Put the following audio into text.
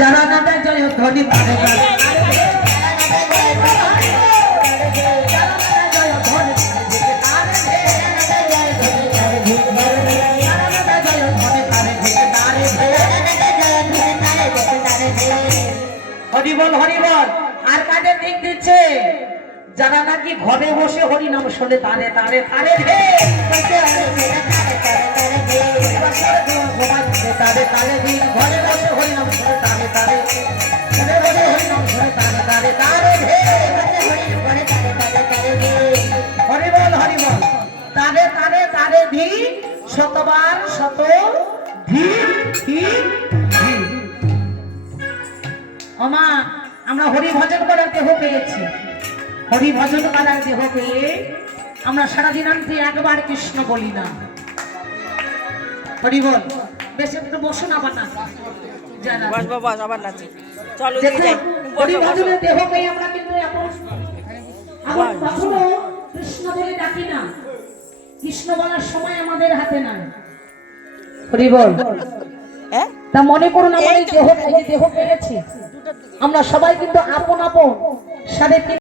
যারা না দেয় জয় ধ্বনি তারে হরিবল হরিবল। আর কাদের দিক দিচ্ছে যারা নাকি ঘরে বসে হরি নাম শোনে তারে তারে তারে তারে তারে ঘরে বসে হরি নাম শোনে তারে তারে হরিবল হরিবল। তারে তারে তারে ধি শতবার শত ধি ধি ধি। ওমা আমরা হরি ভজন করার দেহ পেয়েছি, হরি ভজন করার দেহ পেয়ে আমরা সারাদিন আনতে একবার কৃষ্ণ বলি না। হরি বল। বেশ একটু বসুন আবার না হরি ভজনের দেহ পেয়ে আমরা কিন্তু এখন কখনো কৃষ্ণ বলে ডাকি না, কৃষ্ণ বলার সময় আমাদের হাতে নাই। হরি বল। তা মনে করুন আমাদের দেহ পেয়েছি আমরা সবাই কিন্তু আপন আপন সাড়ে